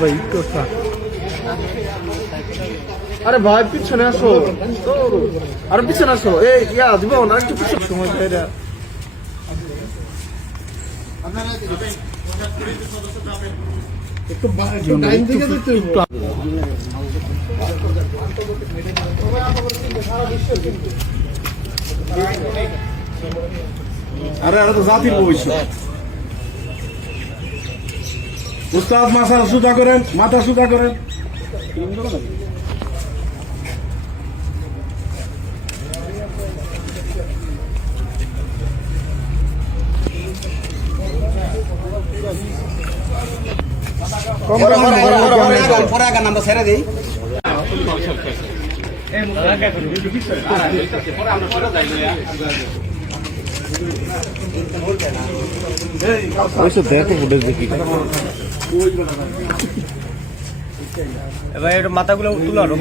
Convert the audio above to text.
ভাই একটু আরে ভাই পিছনে আসো, আরে পিছনে আসো। এই ইয়া দিব না, একটু পিছনে সময় ভাইরা। একটু ডাইন দিকে দিতে আরে আরে তো জাতির ভবিষ্যৎ। উস্তাদ মাথা সুদা করেন, মাথা সুদা করেন। পরে আগে নাম্বার ছেড়ে দিই। এবার একটু মাথাগুলো তুলো আরো।